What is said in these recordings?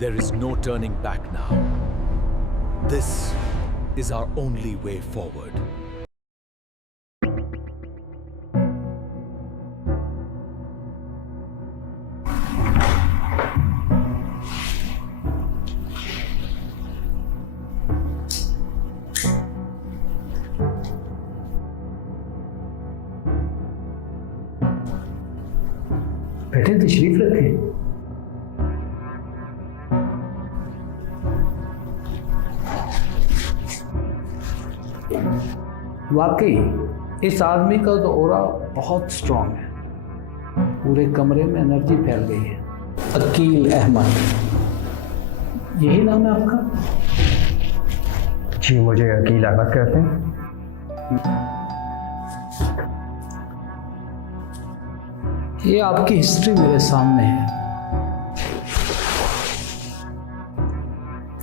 There is no turning back now. This is our only way forward. बेटे तशरीफ रखें। वाकई इस आदमी का तो ऑरा बहुत स्ट्रांग है, पूरे कमरे में एनर्जी फैल गई है। अकील अहमद, यही नाम है आपका? जी, मुझे अकील अहमद कहते हैं। ये आपकी हिस्ट्री मेरे सामने है।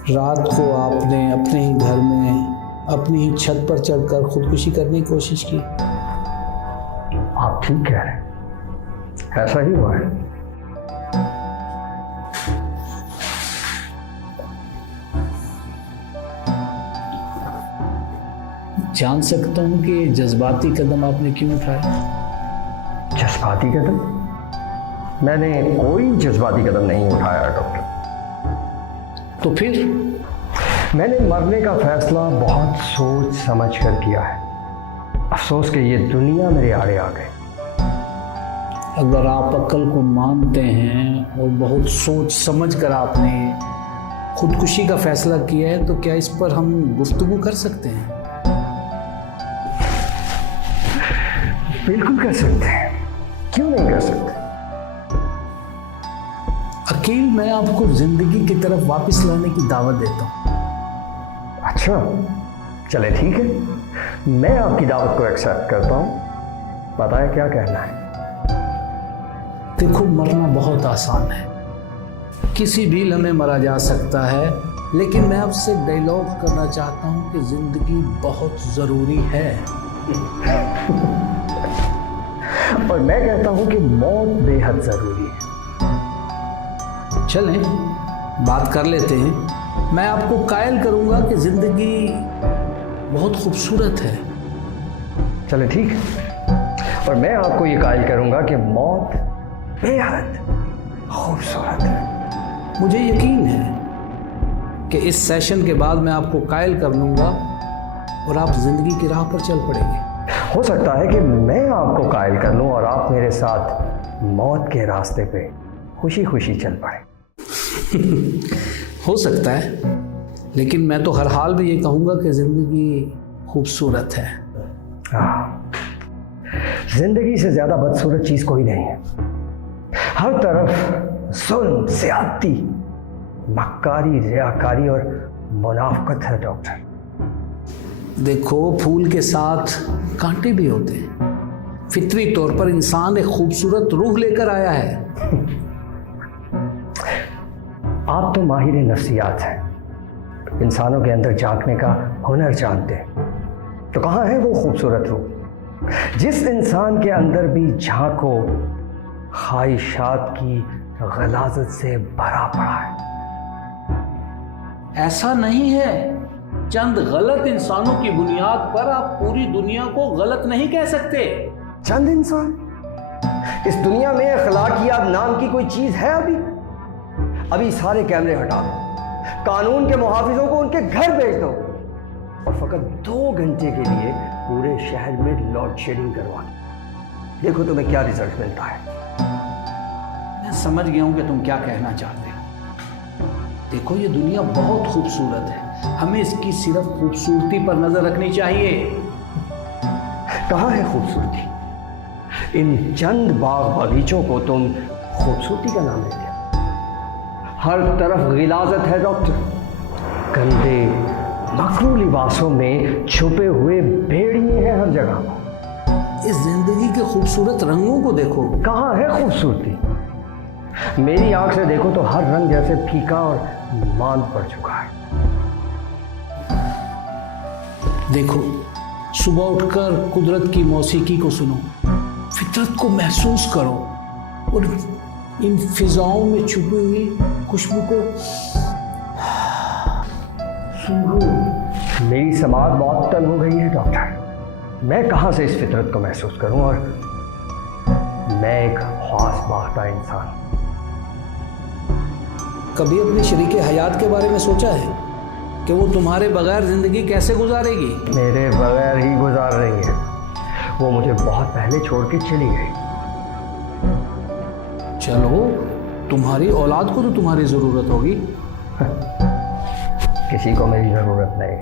रात को आपने अपने ही घर में अपनी ही छत पर चढ़कर खुदकुशी करने की कोशिश की। आप ठीक कह रहे हैं, ऐसा ही हुआ है। जान सकता हूं कि जज्बाती कदम आपने क्यों उठाया? जज्बाती कदम? मैंने कोई जज्बाती कदम नहीं उठाया डॉक्टर। तो फिर? मैंने मरने का फैसला बहुत सोच समझ कर किया है। अफसोस कि ये दुनिया मेरे आड़े आ गई। अगर आप अक्ल को मानते हैं और बहुत सोच समझ कर आपने खुदकुशी का फैसला किया है, तो क्या इस पर हम गुफ्तगू कर सकते हैं? बिल्कुल कर सकते हैं, क्यों नहीं कर सकते। अकील, मैं आपको जिंदगी की तरफ वापस लाने की दावत देता हूँ। अच्छा, चले ठीक है, मैं आपकी दावत को एक्सेप्ट करता हूँ। बताएं क्या कहना है। देखो, मरना बहुत आसान है, किसी भी लम्हे मरा जा सकता है, लेकिन मैं आपसे डायलॉग करना चाहता हूँ कि जिंदगी बहुत ज़रूरी है। और मैं कहता हूँ कि मौत बेहद ज़रूरी है। चलें, बात कर लेते हैं। मैं आपको कायल करूँगा कि ज़िंदगी बहुत खूबसूरत है। चले ठीक है, और मैं आपको ये कायल करूँगा कि मौत बेहद खूबसूरत है। मुझे यकीन है कि इस सेशन के बाद मैं आपको कायल कर लूँगा और आप ज़िंदगी की राह पर चल पड़ेंगे। हो सकता है कि मैं आपको कायल कर लूँ और आप मेरे साथ मौत के रास्ते पे खुशी खुशी चल पड़े। हो सकता है, लेकिन मैं तो हर हाल में ये कहूँगा कि ज़िंदगी खूबसूरत है। जिंदगी से ज़्यादा बदसूरत चीज़ कोई नहीं है। हर तरफ जुल्म, ज़्यादती, मक्कारी, रियाकारी और मुनाफकत है डॉक्टर। देखो, फूल के साथ कांटे भी होते हैं। फितरी तौर पर इंसान एक खूबसूरत रूह लेकर आया है। आप तो माहिर नफ्सियात हैं, इंसानों के अंदर झांकने का हुनर जानते हैं। तो कहाँ है वो खूबसूरत रूह? जिस इंसान के अंदर भी झांको, ख्वाहिशात की गलाजत से भरा पड़ा है। ऐसा नहीं है, चंद गलत इंसानों की बुनियाद पर आप पूरी दुनिया को गलत नहीं कह सकते। चंद इंसान? इस दुनिया में अखलाकियात नाम की कोई चीज है? अभी सारे कैमरे हटा दो, कानून के मुहाफिजों को उनके घर भेज दो और फकत 2 घंटे के लिए पूरे शहर में लोड शेडिंग करवा दो। देखो तुम्हें क्या रिजल्ट मिलता है। मैं समझ गया हूं कि तुम क्या कहना चाहते हो। देखो, ये दुनिया बहुत खूबसूरत है, हमें इसकी सिर्फ खूबसूरती पर नजर रखनी चाहिए। कहाँ है खूबसूरती? इन चंद बाग बगीचों को तुम खूबसूरती का नाम देते हो। हर तरफ गिलाजत है डॉक्टर, गंदे मकरू लिबासों में छुपे हुए भेड़िए हैं हर जगह। इस जिंदगी के खूबसूरत रंगों को देखो। कहाँ है खूबसूरती? मेरी आंख से देखो तो हर रंग जैसे फीका और मांद पड़ चुका है। देखो, सुबह उठकर कुदरत की मौसीकी को सुनो, फितरत को महसूस करो और इन फिजाओं में छुपी हुई खुशबू को सूंघो। मेरी समात बहुत तंग हो गई है डॉक्टर। मैं कहाँ से इस फितरत को महसूस करूं, और मैं एक ख्वास बाख्ता इंसान। कभी अपने शरीके हयात के बारे में सोचा है कि वो तुम्हारे बगैर ज़िंदगी कैसे गुजारेगी? मेरे बगैर ही गुजार रही है। वो मुझे बहुत पहले छोड़ के चली गई। चलो, तुम्हारी औलाद को तो तुम्हारी ज़रूरत होगी। किसी को मेरी ज़रूरत नहीं।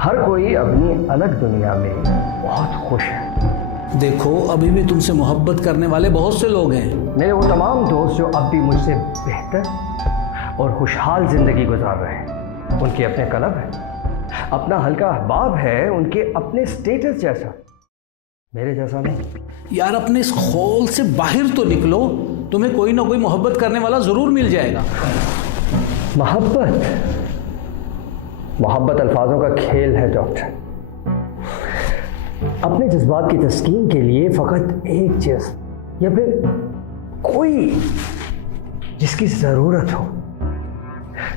हर कोई अपनी अलग दुनिया में बहुत खुश है। देखो, अभी भी तुमसे मोहब्बत करने वाले बहुत से लोग हैं। मेरे वो तमाम दोस्त जो अब भी मुझसे बेहतर और खुशहाल ज़िंदगी गुजार रहे हैं, उनके अपने क्लब हैं, अपना हल्का अहबाब है, उनके अपने स्टेटस जैसा, मेरे जैसा नहीं। यार, अपने इस खौल से बाहर तो निकलो, तुम्हें कोई ना कोई मोहब्बत करने वाला ज़रूर मिल जाएगा। मोहब्बत अल्फाजों का खेल है डॉक्टर। अपने जज्बात की तस्कीन के लिए फ़कत एक चीज़ या फिर कोई जिसकी ज़रूरत हो।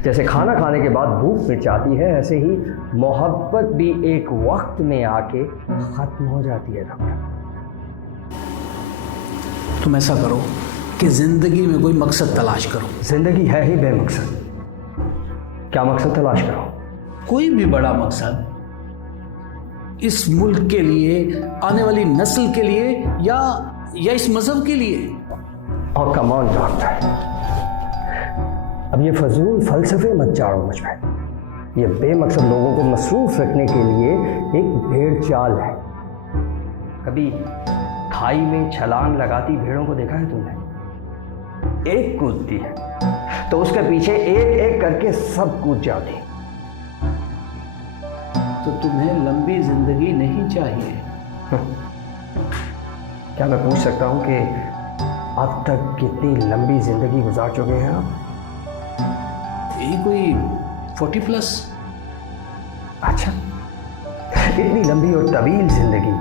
जैसे खाना खाने के बाद भूख मिट जाती है, ऐसे ही मोहब्बत भी एक वक्त में आके ख़त्म हो जाती है डॉक्टर। तुम ऐसा करो कि ज़िंदगी में कोई मकसद तलाश करो। ज़िंदगी है ही बेमकसद। क्या मकसद तलाश करो? कोई भी बड़ा मकसद, इस मुल्क के लिए, आने वाली नस्ल के लिए, या इस मजहब के लिए। और कम ऑन डॉक्टर, अब ये फजूल फलसफे मत चाड़ो मुझ पर। ये बेमकसद लोगों को मसरूफ रखने के लिए एक भेड़ चाल है। कभी खाई में छलांग लगाती भेड़ों को देखा है तुमने? एक कूदती है तो उसके पीछे एक एक करके सब कूद जाती। तो तुम्हें लंबी जिंदगी नहीं चाहिए? क्या मैं पूछ सकता हूं कि अब तक कितनी लंबी जिंदगी गुजार चुके हैं आप? यही कोई 40+। अच्छा, इतनी लंबी और तवील जिंदगी,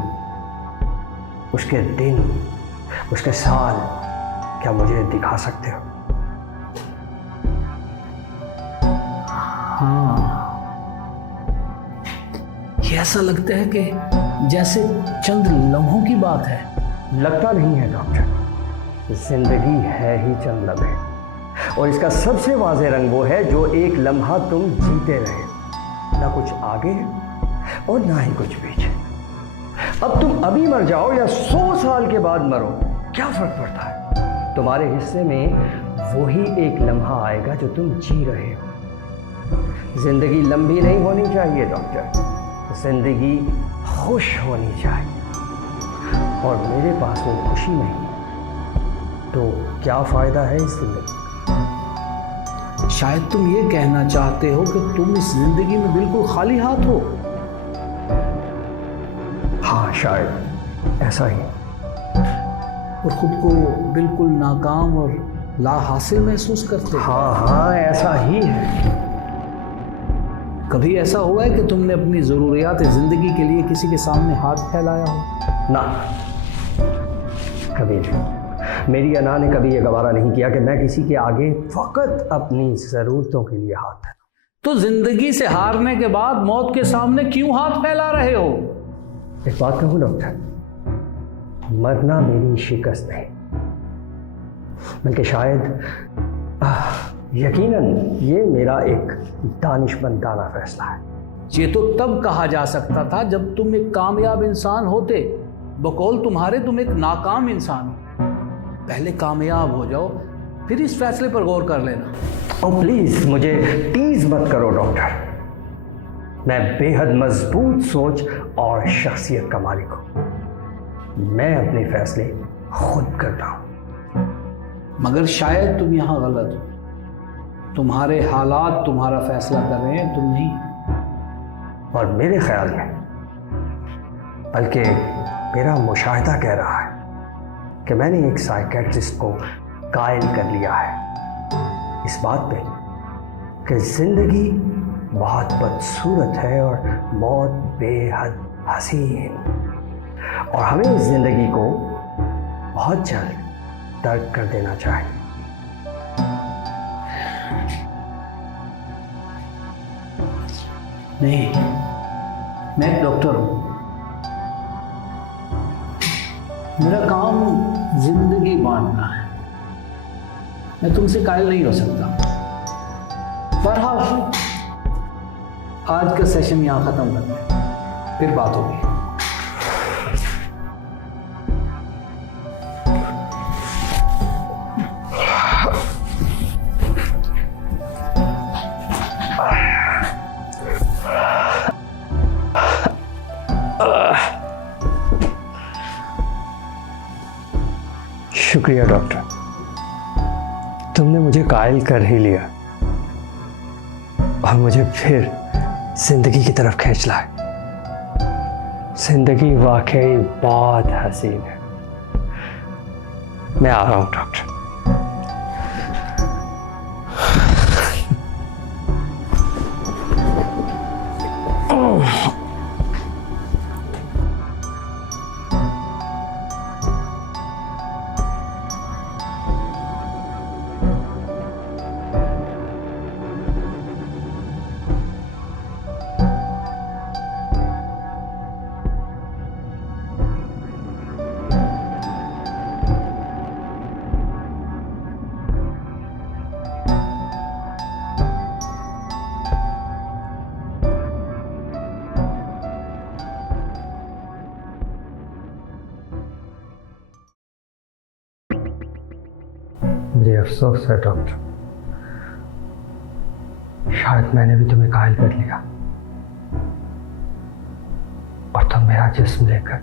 उसके दिन, उसके साल क्या मुझे दिखा सकते हो? हाँ, ये ऐसा लगता है कि जैसे चंद लम्हों की बात है। लगता नहीं है डॉक्टर, जिंदगी है ही चंद लम्हे, और इसका सबसे वाज़ेह रंग वो है जो एक लम्हा तुम जीते रहे, ना कुछ आगे और ना ही कुछ पीछे। अब तुम अभी मर जाओ या 100 साल के बाद मरो, क्या फर्क पड़ता है? तुम्हारे हिस्से में वही एक लम्हा आएगा जो तुम जी रहे हो। जिंदगी लंबी नहीं होनी चाहिए डॉक्टर, जिंदगी खुश होनी चाहिए, और मेरे पास वो खुशी नहीं, तो क्या फ़ायदा है इस जिंदगी? शायद तुम ये कहना चाहते हो कि तुम इस जिंदगी में बिल्कुल खाली हाथ हो। हाँ, शायद ऐसा ही। और खुद को बिल्कुल नाकाम और लाहासिल महसूस करते हो। हाँ, ऐसा ही है। कभी ऐसा हुआ है कि तुमने अपनी ज़रूरियात ज़िंदगी के लिए किसी के सामने हाथ फैलाया हो? ना, कभी नहीं। मेरी अना ने कभी ये गवारा नहीं किया कि मैं किसी के आगे फ़कत अपनी ज़रूरतों के लिए हाथ फैलाऊं। तो जिंदगी से हारने के बाद मौत के सामने क्यों हाथ फैला रहे हो? एक बात कहूँ डॉक्टर, मरना मेरी शिकस्त नहीं, बल्कि शायद यकीनन ये मेरा एक दानिशमंदाना फैसला है। ये तो तब कहा जा सकता था जब तुम एक कामयाब इंसान होते। बकौल तुम्हारे तुम एक नाकाम इंसान हो। पहले कामयाब हो जाओ, फिर इस फैसले पर गौर कर लेना। और प्लीज़ मुझे टीज मत करो डॉक्टर। मैं बेहद मजबूत सोच और शख्सियत का मालिक हूँ। मैं अपने फैसले खुद करता हूँ। मगर शायद तुम यहाँ गलत हो। तुम्हारे हालात तुम्हारा फैसला कर रहे हैं, तुम नहीं। और मेरे ख्याल में, बल्कि मेरा मुशाहिदा कह रहा है कि मैंने एक साइकेट्रिस्ट को कायल कर लिया है इस बात पे कि ज़िंदगी बहुत बदसूरत है और मौत बेहद हसीन, और हमें इस ज़िंदगी को बहुत जल्द तर्क कर देना चाहिए। नहीं, मैं एक डॉक्टर हूं। मेरा काम जिंदगी बांटना है। मैं तुमसे कायल नहीं हो सकता। बहरहाल आज का सेशन यहां खत्म करते हैं, फिर बात होगी। शुक्रिया डॉक्टर, तुमने मुझे कायल कर ही लिया और मुझे फिर जिंदगी की तरफ खींच लाए। जिंदगी वाकई बहुत हसीन है। मैं आ रहा हूं डॉक्टर। मुझे अफसोस है डॉक्टर, शायद मैंने भी तुम्हें घायल कर लिया और तुम मेरा जिस्म लेकर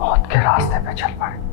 मौत के रास्ते पे चल पड़े।